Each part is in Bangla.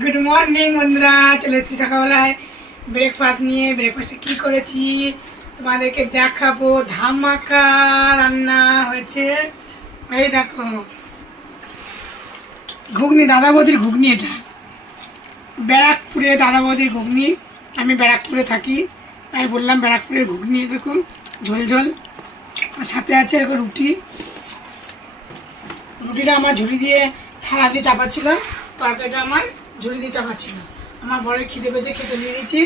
গুড মর্নিং বন্ধুরা, চলে এসেছি সকালবেলায় ব্রেকফাস্ট নিয়ে। ব্রেকফাস্টে কী করেছি তোমাদেরকে দেখাবো। ধামাকা রান্না হয়েছে। এই দেখো ঘুগনি, দাদা বৌদির ঘুগনি। এটা ব্যারাকপুরে দাদা বৌদির ঘুগনি। আমি ব্যারাকপুরে থাকি, তাই বললাম ব্যারাকপুরের ঘুগনি। দেখুন ঝোল ঝোল, আর সাথে আছে এরকম রুটি। রুটিটা আমার ঝুড়ি দিয়ে থালা দিয়ে চাপাচ্ছিলাম, তরকারিটা আমার ঝুড়ি দিয়ে চাপাচ্ছিল। আমার বড়ের খিদে পেয়েছে, খেতে নিয়ে গেছি।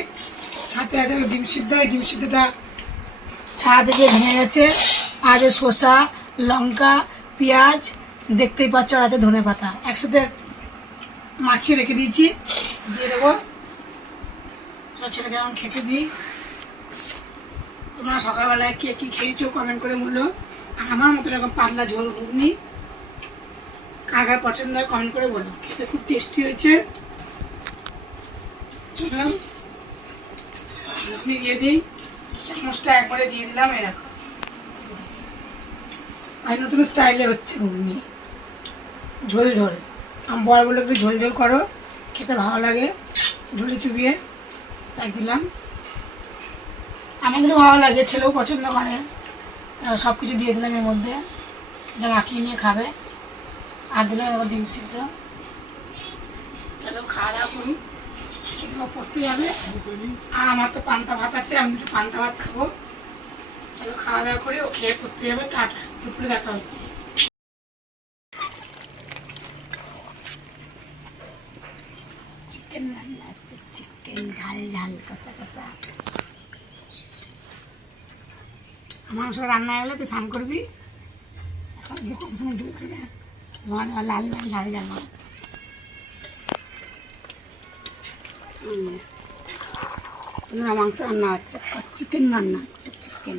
সাথে আছে ডিম সিদ্ধ। এই ডিম সিদ্ধটা ছাড়া থেকে ভেঙে গেছে। আর শসা, লঙ্কা, পেঁয়াজ, দেখতেই পাচ্ছ, আর আছে ধনে পাতা, একসাথে মাখিয়ে রেখে দিয়েছি। দিয়ে দেবো, ছেলেকে এখন খেতে দিই। তোমরা সকালবেলায় কে কী খেয়েছো কমেন্ট করে বললো। আর আমার মতো এরকম পাতলা ঝোল ঘুগনি কার কার পছন্দ হয় কমেন্ট করে বলো। খেতে খুব টেস্টি হয়েছে। চললাম ঘুগনি দিয়ে দিই। চামচটা একবারে দিয়ে দিলাম। এরকম আর নতুন স্টাইলে হচ্ছে ঘুগনি, ঝোল ঝোল। আমার বর বলে একটু ঝোল ঝোল করো, খেতে ভালো লাগে, ঝোলে চুবিয়ে, তাই দিলাম। আমাদেরও ভালো লাগে, ছেলেও পছন্দ করে। সব কিছু দিয়ে দিলাম এর মধ্যে। এটা মাখিয়ে নিয়ে খাবে। আর দিলাম এবার ডিম সিদ্ধ। চলো খাওয়া দাওয়া করি, খেতে পড়তে যাবে। আর আমার তো পান্তা ভাত আছে, আমি একটু পান্তা ভাত খাবো। চলো খাওয়া দাওয়া করে ও খেয়ে পড়তে যাবে। টাটা, দুপুরে দেখা হচ্ছে। চিকেন রান্না হচ্ছে, চিকেন ঝাল ঝাল কষা কষা। মাংস রান্না হলে তুই স্নান করবি। এখন যে কত সময় জ্বলছে দেখ, লাল লাল ঝাল ঝাল মাছ। মাংস রান্না হচ্ছে, চিকেন রান্না হচ্ছে। চিকেন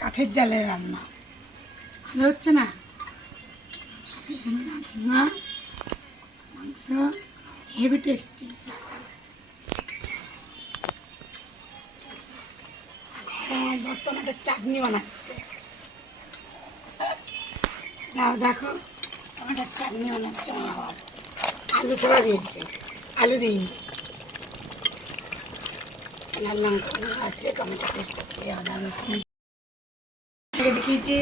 কাঠের জালের রান্না ভালো হচ্ছে না? কাঠের জালের রান্না মাংস হেভি টেস্টি। বর্তমানে একটা চাটনি বানাচ্ছে। দেখো টমেটোর চাটনি বানাচ্ছে আমার বাবা। আলু ছাড়া দিয়েছে, আলু দিইনি। লাল লঙ্কা আছে, টমেটো পেস্ট আছে, আদা রসুন দেখিয়েছি।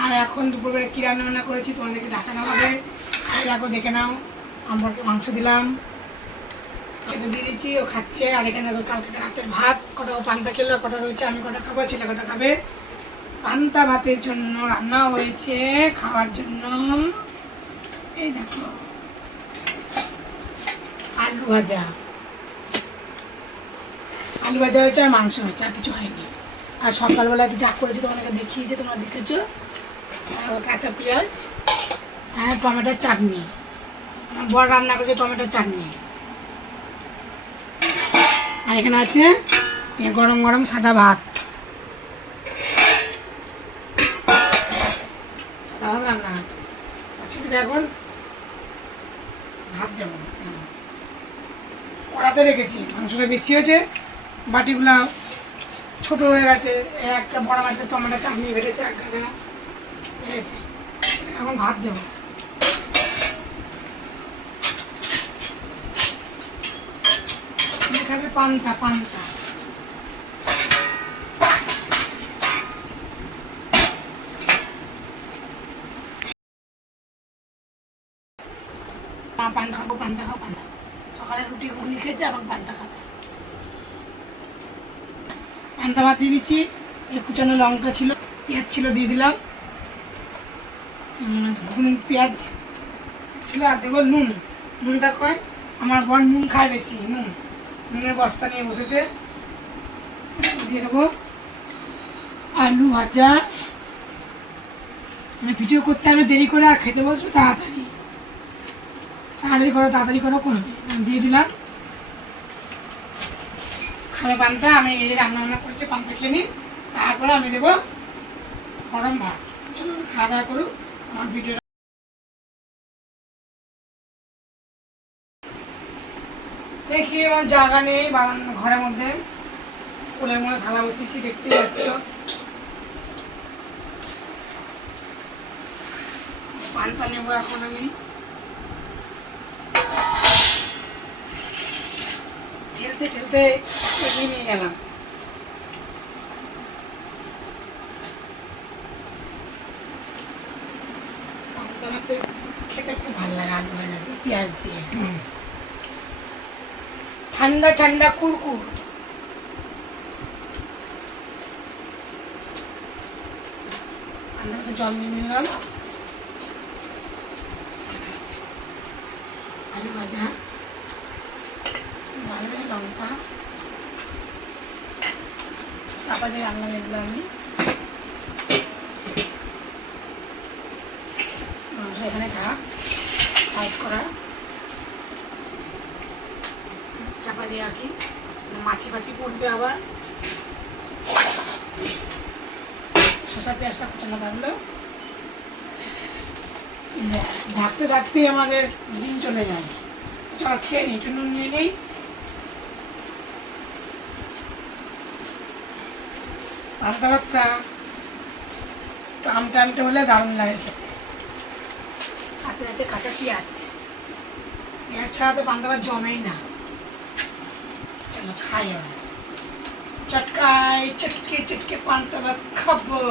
আর এখন দুপুরবেলা কী রান্না বান্না করেছি তোমাদেরকে দেখানো হবে। দেখো দেখে নাও। আমাকে মাংস দিলাম, এটা দিয়ে দিচ্ছি, ও খাচ্ছে। আর এখানে কালকে রাতের ভাত, কটা ও পান্তা খেলো, কটা রয়েছে, আমি কটা খাবো, ছেলে কটা খাবে। পান্তা ভাতের জন্য রান্না হয়েছে খাওয়ার জন্য। এই দেখো আলু ভাজা, আলু ভাজা হয়েছে, আর মাংস হয়েছে, আর কিছু হয়নি। আর সকালবেলা যা করেছি তোমাদেরকে দেখিয়েছি, তোমরা দেখেছো। কাঁচা পেঁয়াজ আর টমেটোর চাটনি। আমার বড় রান্না করেছে টমেটোর চাটনি। আর এখানে আছে গরম গরম সাদা ভাত। সাদা ভাত রান্না আছে। আচ্ছা এখন ভাত দেবো, কড়াতে রেখেছি। মাংসটা বেশি হয়েছে, বাটিগুলা ছোট হয়ে গেছে। একটা বড় বাটিতে টমেটো চাটনি বেড়েছে এক গাদা। এখন ভাত দেবো। খাবে পান্তা, পান্তা। পান খাবো, পান্তা খাবো, পান্তা। সকালে রুটি ঘুগনি খেয়েছে, এখন পান্তা খাবে। পান্তা ভাত দিয়ে দিচ্ছি। কুচানো লঙ্কা ছিল, পেঁয়াজ ছিল, দিয়ে দিলাম। পেঁয়াজ ছিল, আর দেবো নুন। নুনটা কয় আমার বর নুন খায় বেশি। নুনের বস্তা নিয়ে বসেছে। দিয়ে দেবো আলু ভাজা। মানে ভিডিও করতে হবে দেরি করে, আর খেতে বসবো তাড়াতাড়ি। তাড়াতাড়ি করো করবে। দিয়ে দিলাম। খাবে পান্তা। আমি এই রান্না করেছি, পান্তা খেয়ে নিই, তারপরে আমি দেবো গরম ভাত। চলো খাওয়া দাওয়া করুক। আমার ভিডিও দেখি, আমার জায়গা নেই ঘরের মধ্যে। কোলের মধ্যে থালা বসিয়েছি, দেখতেই পাচ্ছ। পানটা নেবো এখন আমি। ঠেলতে ঠেলতে এগিয়ে নিয়ে গেলাম। পান্তা ভাতে খেতে খুব ভালো লাগে আলু ভাজা দিয়ে পেঁয়াজ দিয়ে, ঠান্ডা ঠান্ডা কুরকুর। পান্তা ভাতে জল নিয়ে নিলাম, আলু ভাজা, ভালো লঙ্কা চাপা দিয়ে রান্না দেখবো আমি। মাংস এখানে থাক, সাইড করা, চাপা দিয়ে রাখি, মাছি ফাছি পড়বে আবার। শসা পেঁয়াজটা কুচানো থাকলো, ঢাকতে ঢাকতেই আমাদের দিন চলে যায়। চল খেয়ে নিই, একটু নুন নিয়ে নিই। পান্তা ভাতটা টামটে টামটে হলে দারুণ লাগে খেতে, সাথে আছে কাঁচা পেঁয়াজ। পেঁয়াজ ছাড়া তো পান্তা ভাত জমেই না। চলো খাই এবার, চটকায় চটকে চটকে পান্তা ভাত খাবো।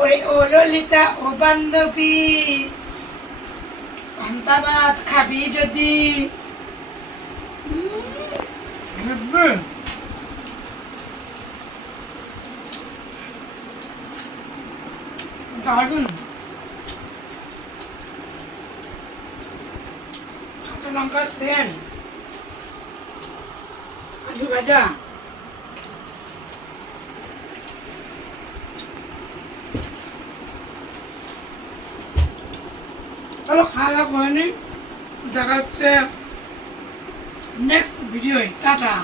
ওরে ও ললিতা ও বান্ধবী, পান্তা ভাত খাবি যদি। দারুন, কাঁচা লঙ্কার সেন্ট, আলু ভাজা, চলো খাওয়া দাওয়া করে নি। দেখা হচ্ছে নেক্সট ভিডিও। টাটা।